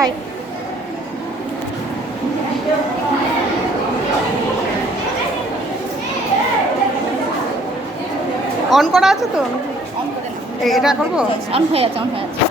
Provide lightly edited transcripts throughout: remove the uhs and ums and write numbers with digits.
High on করা আছে তো এটা করবো অন হয়ে আছে অন হয়ে আছে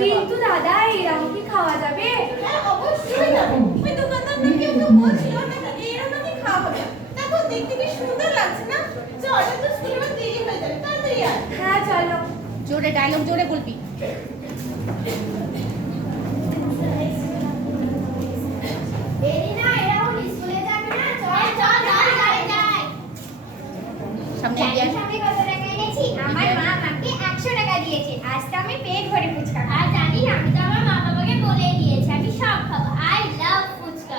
কিন্তু দাদা এরকম কি খাওয়া যাবে? হ্যাঁ অবশ্যই যাবে। ওই দোকানদারকে তো বলছিল নাকি এরকম কি খাওয়া হবে। দেখো দেখতে কি সুন্দর লাগছে না? চল তো স্কুলে দেরি হয়ে যাবে তাড়াতাড়ি আয়। হ্যাঁ চলো। জোরে ডায়লগ জোরে বলবি দেরি না এরকম স্কুলে যাবে না? চল যাই। সামনে এগিয়ে আয়। আমি কত টাকা এনেছি? আমার মা আমাকে 100 টাকা দিয়েছে। আজ তো আমি পেট ভরে ফুচকা খাবো। আর জানি আমি তো আমার মা বাবাকে বলে দিয়েছি আমি সব খাবো। I love fuchka.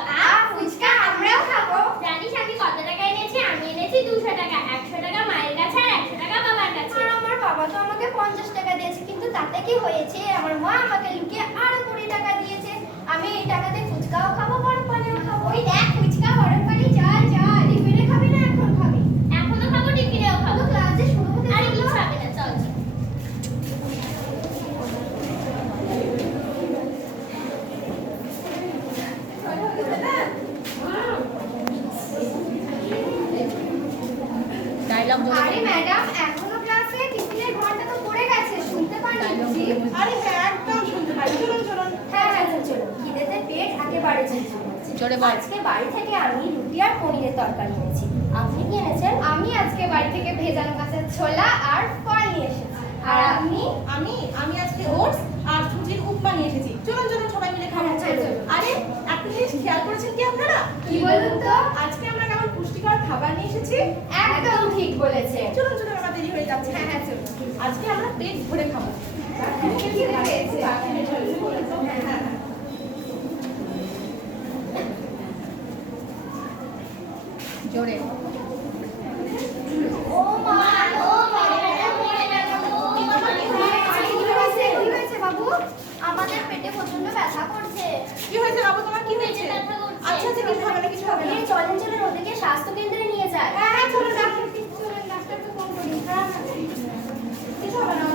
ফুচকা আমরাও খাবো। জানিস আমি কত টাকা এনেছি? আমি এনেছি 200 টাকা। 100 টাকা মায়ের কাছে আর 100 টাকা বাবার কাছে। আর আমার বাবা তো আমাকে 50 টাকা দিয়েছে। কিন্তু তাতে কি হয়েছে? আমার মা আমাকে লুকিয়ে আরো 20 টাকা দিয়েছে। আমি এই টাকাতে ফুচকাও খাবো গরম পানিও খাবো। ওই দেখ ফুচকা গরম পানি চল টিফিনে খাবি না এখন খাবি? এখনো খাবো টিফিনেও খাবো। ক্লাসে শুরু হতে আরে কিছু হবে না চল। ডায়লগ জোরে আরে ম্যাডাম এখনো ক্লাসে টিফিনের ঘন্টা তো পড়ে গেছে শুনতে পারছি। আরে হ্যাঁ একদম শুনতে পাই। চলুন। হ্যাঁ চলো খিদেতে পেট একেবারে ঝিমঝিম জোরে বল। আজকে বাড়ি থেকে আমি রুটি আর পনিরের তরকারি এনেছি। আপনি কি এনেছেন? আমি আজকে বাড়ি থেকে ভেজানো কাঁচা ছোলা আর ফল নিয়ে এসেছি। আর আপনি? আমি আজকে ওটস আর সুজির উপমা নিয়ে এসেছি। চলুন সবাই মিলে খাবো। হ্যাঁ, চলুন। আরে একটা জিনিস খেয়াল করেছেন কি আপনারা? কি বলুন তো? আজকে আমরা কেমন পুষ্টিকর খাবার নিয়ে এসেছি। একদম ঠিক বলেছে। চলুন আমার দেরি হয়ে যাচ্ছে। হ্যাঁ চলুন। আজকে আমরা পেট ভরে খাবো। খিদে পেয়েছে। জোরে ও মা কি হয়েছে বাবু? আমাদের পেটে প্রচন্ড ব্যথা করছে। কি হয়েছে বাবু তোমার কি হয়েছে? ব্যথা করছে। আচ্ছা কিছু হবে না। এই চলেন ওদেরকে স্বাস্থ্য কেন্দ্রে নিয়ে যায়। হ্যাঁ চলুন ডাক্তারকে ফোন করি। কিছু হবে না।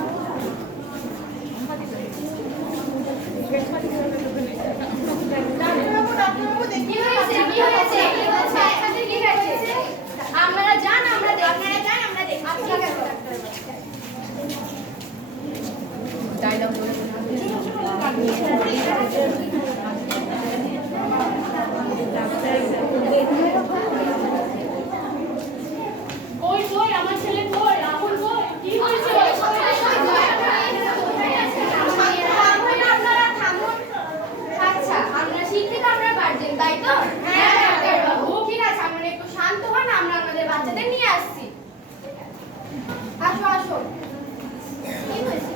ডাক্তারবাবু দেখি কি হয়েছে? বাচ্চাদের কি হয়েছে? আপনারা যান আমরা দেখি। ঠিক আছে ডাক্তার। ডায়লগ জোরে কই আমার ছেলে কই রাহুল কই কি হয়েছে? আচ্ছা আমরা শিক্ষিত আমরা গার্জেন তাই তো? হ্যাঁ ডাক্তারবাবু। ঠিক আছে আপনারা একটু শান্ত হন আমরা আমাদের বাচ্চাদের নিয়ে আসছি। আসো কি হয়েছে?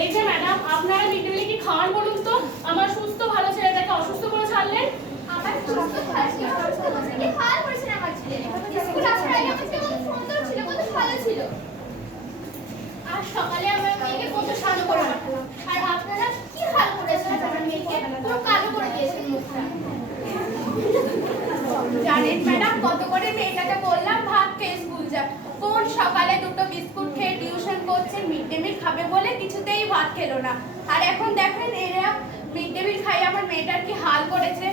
এই যে ম্যাডাম আপনারা মিড ডে মিলে কি খাওয়ান বলুন তো? আমার সুস্থ ভালো ছেলেটাকে অসুস্থ করে ছাড়লেন। আমার সুস্থ ভালো ছিল কি হাল করেছেন আমার ছেলে? স্কুল আসার আগে আমার ছেলে কত সুন্দর ছিল কত ভালো ছিল। আর সকালে আমার মেয়েকে কত শান্ত করে পাঠালাম। আর আপনারা কি হাল করেছেন আমার মেয়েকে? পুরো কালো করে দিয়েছেন মুখটা। জানেন ম্যাডাম কত করে মেয়েটাকে বললাম ভাত খেয়ে স্কুল যা, কোন সকালে দুটো বিস্কুট খেয়ে টিউশন করছে, মিড ডে মিল খাবে বলে কিছুতেই ভাত খেলো না। আর এখন দেখেন এরা মিড ডে মিল খাই আমার মেয়েটার কি হাল করেছে।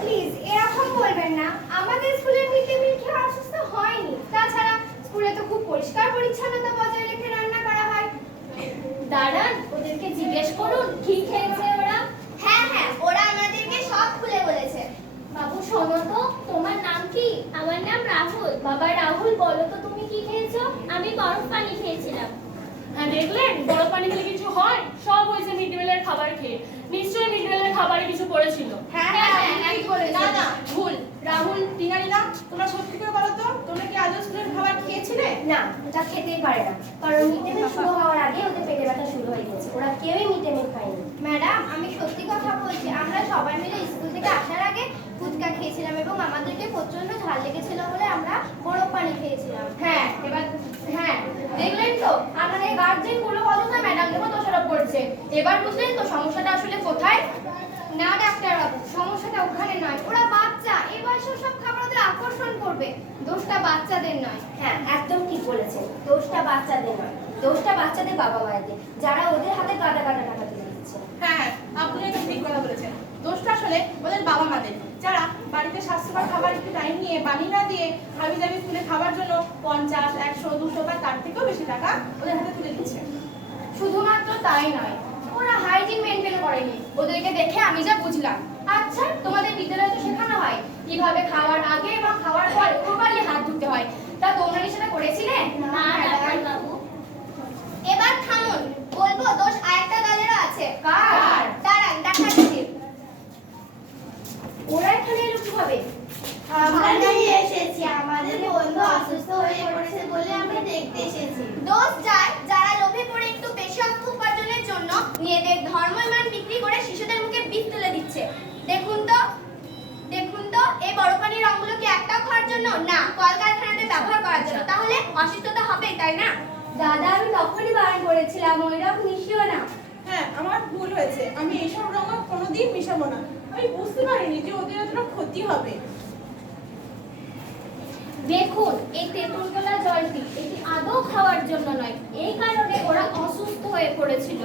প্লিজ এরকম বলবেন না, আমাদের স্কুলে মিড ডে মিল খেয়ে অসুস্থ হয়নি। তাছাড়া স্কুলে তো খুব পরিষ্কার পরিচ্ছন্নতা বজায় রেখে রান্না করা হয়। দাঁড়ান, ওদেরকে জিজ্ঞেস করুন কি খেয়েছে ওরা। হ্যাঁ হ্যাঁ, ওরা আমাদেরকে সব খুলে বলেছে। বাবু শোনো তো, তোমার নাম কি? আমার নাম রাহুল। বাবা রাহুল, বলো তো তুমি কি খেয়েছো? আমি বরফ পানি খেয়েছিলাম। হ্যাঁ দেখলেন, বড় পানি খেলে কিছু হয়? সব হয়েছে মিড ডে মিলের খাবার খেয়ে। নিশ্চয়ই মিড ডে মিলের খাবারে কিছু পড়েছিল। হ্যাঁ হ্যাঁ, হ্যাঁ হ্যাঁ, ঠিক বলেছে। না না, ভুল। রাহুল, টিনারিনা, তোমরা সত্যি করে বলো তো, তোমরা কি আজও স্কুলের খাবার খেয়েছিলে? না, ওটা খেতেই পারে না, কারণ মিড ডে মিল শুরু হওয়ার আগে ওদের পেটে ব্যথা শুরু হয়ে গেছে। ওরা কেউই মিড ডে মিল খায়নি। ম্যাডাম, আমি সত্যি কথা বলছি, আমরা সবাই মিলে স্কুল থেকে আসার আগে ফুচকা খেয়েছিলাম এবং আমাদেরকে প্রচন্ড ঝাল লেগেছিল বলে আমরা বরফ পানি খেয়েছিলাম। হ্যাঁ এবার হ্যাঁ দেখলেন তো, আমাদের গার্জেন গুলো অযথা ম্যাডামকে দোষারোপ করছে। এবার বুঝলেন তো সমস্যাটা আসলে কোথায়? না ডাক্তার বাবু, সমস্যাটা ওখানে নয়, ওরা বাচ্চা, এই বয়সে সব খাবার ওদের আকর্ষণ করবে। দোষটা বাচ্চাদের নয়। হ্যাঁ, একদম ঠিক বলেছেন, দোষটা বাচ্চাদের নয়, দোষটা বাচ্চাদের বাবা মায়েদের, যারা ওদের হাতে গাদা গাদা টাকা তুলে দিচ্ছে। হ্যাঁ হ্যাঁ, আপনি একদম ঠিক কথা বলেছেন। দোষটা আসলে ওদের বাবা মাদের, যারা বাড়িতে স্বাস্থ্যকর খাবার একটু টাইম নিয়ে বানিয়ে না দিয়ে হাবি জাবি স্কুলে খাবার জন্য 50, 100, 200 বা তার থেকেও বেশি টাকা ওদের হাতে তুলে দিচ্ছে। শুধুমাত্র তাই নয়, ওরা হাইজিন মেনটেন করেনি। ওদেরকে দেখে আমি যা বুঝলাম। আচ্ছা, তোমাদের বিদ্যালয়ে তো শেখানো হয় কিভাবে খাওয়ার আগে এবং খাওয়ার পরে প্রপারলি হাত ধুতে হয়, তা তোমরা কি সেটা করেছিলে? না ডাক্তার বাবু। এবার থামুন, বলবো দোষ আরেকটা দলেরও আছে। কার? দাঁড়ান দেখাচ্ছি। ওরা এখানে এলো কিভাবে? আমরা নিয়ে এসেছি, আমাদের বন্ধু অসুস্থ হয়ে পড়েছে বলে আমরা দেখতে এসেছি। দোষ যায় যারা লোভে পড়ে একটু বেশি অর্থ উপার্জনের জন্য নিজেদের ধর্মমান বিক্রি করে শিশুদের মুখে বিষ তুলে দিচ্ছে। দেখুন তো, এই বড় পানির রঙগুলো কি একটাও খাওয়ার জন্য না, কলকারখানাতে ব্যবহার করার জন্য। তাহলে অসুস্থতা হবে, তাই না? দাদা, আমি তখনই বারণ করেছিলাম ওইরকম মিশিও না। হ্যাঁ, আমার ভুল হয়েছে, আমি এইসব রঙ কোনোদিন মিশাবো না। আমি বুঝতে পারিনি যে ওদের এতটা ক্ষতি হবে। দেখুন, এই তেঁতুল তোলা জলটি এটি আদৌ খাওয়ার জন্য নয়, এই কারণে ওরা অসুস্থ হয়ে পড়েছিল।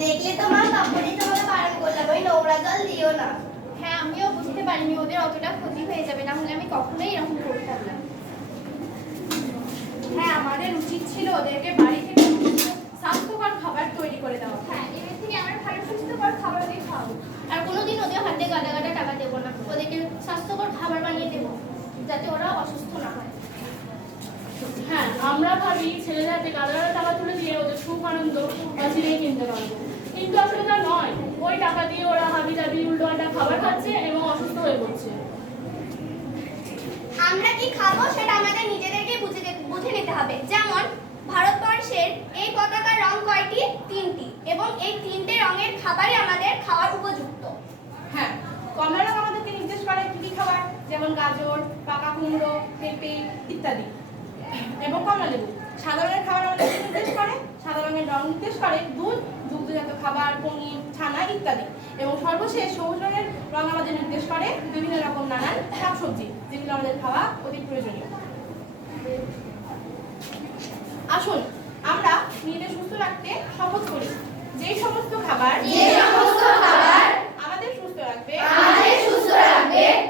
দেখলে তো মা, তখনই তোমাকে বারণ করলাম ওই নোংরা জল দিও না। হ্যাঁ, আমিও বুঝতে পারিনি ওদের অতটা ক্ষতি হয়ে যাবে, না হলে আমি কখনোই এরকম করতাম না। হ্যাঁ, আমাদের উচিত ছিল ওদেরকে বাড়ি থেকে স্বাস্থ্যকর খাবার তৈরি করে দেওয়া। হ্যাঁ, এবার থেকে আমরা ভালো সুস্থকর খাবার ওদের খাওয়াবো, আর কোনোদিন ওদের হাতে গাদা গাদা টাকা দেবো না। ওদেরকে স্বাস্থ্যকর খাবার বানিয়ে দেবো, যাতে ওরা অসুস্থ না হয়। হ্যাঁ, আমরা ভাবি ছেলেদের হাতে গাদা গাদা টাকা তুলে দিয়ে ওদের সুখ আনন্দ অচিরেই কিনতে পারবো, কিন্তু আসলে তা নয়। ওই টাকা দিয়ে ওরা হাবি জাবি উল্টোপাল্টা খাবার খাচ্ছে এবং অসুস্থ হয়ে পড়ছে। আমরা কি খাবো সেটা আমাদের নিজেদেরকে বুঝে নিতে হবে। যেমন ভারতবর্ষের এই পতাকার রং কয়টি? 3টি, এবং এই 3টে রঙের খাবারই আমাদের খাওয়ার উপযুক্ত। হ্যাঁ, কমলা রং আমাদেরকে নির্দেশ করে কি কি খাবার, যেমন গাজর, পাকা কুমড়ো, পেঁপে ইত্যাদি, এবং কমলা লেবু। সাদা রঙের খাবার আমাদেরকে নির্দেশ করে, সাদা রঙের রং নির্দেশ করে দুধ, দুগ্ধজাত খাবার, পনির, ছানা ইত্যাদি। এবং সর্বশেষ সবুজ রঙের রং আমাদের নির্দেশ করে বিভিন্ন রকম নানান শাকসবজি, যেগুলো আমাদের খাওয়া অতি প্রয়োজনীয়। আসুন আমরা নিজেদের সুস্থ রাখতে শপথ করি, যেই সমস্ত খাবার আমাদের সুস্থ রাখবে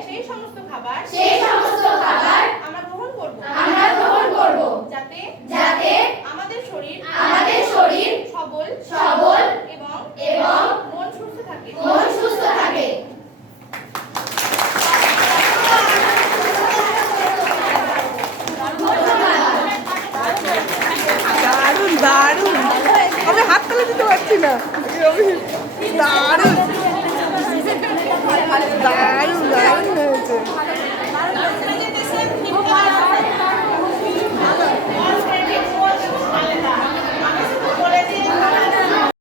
সেই সমস্ত খাবার আমরা গ্রহণ করব, যাতে আমাদের শরীর সবল এবং মন সুস্থ থাকে। দারুণ দারুণ, আমি হাত তালে দিতে পারছি না। দারুণ।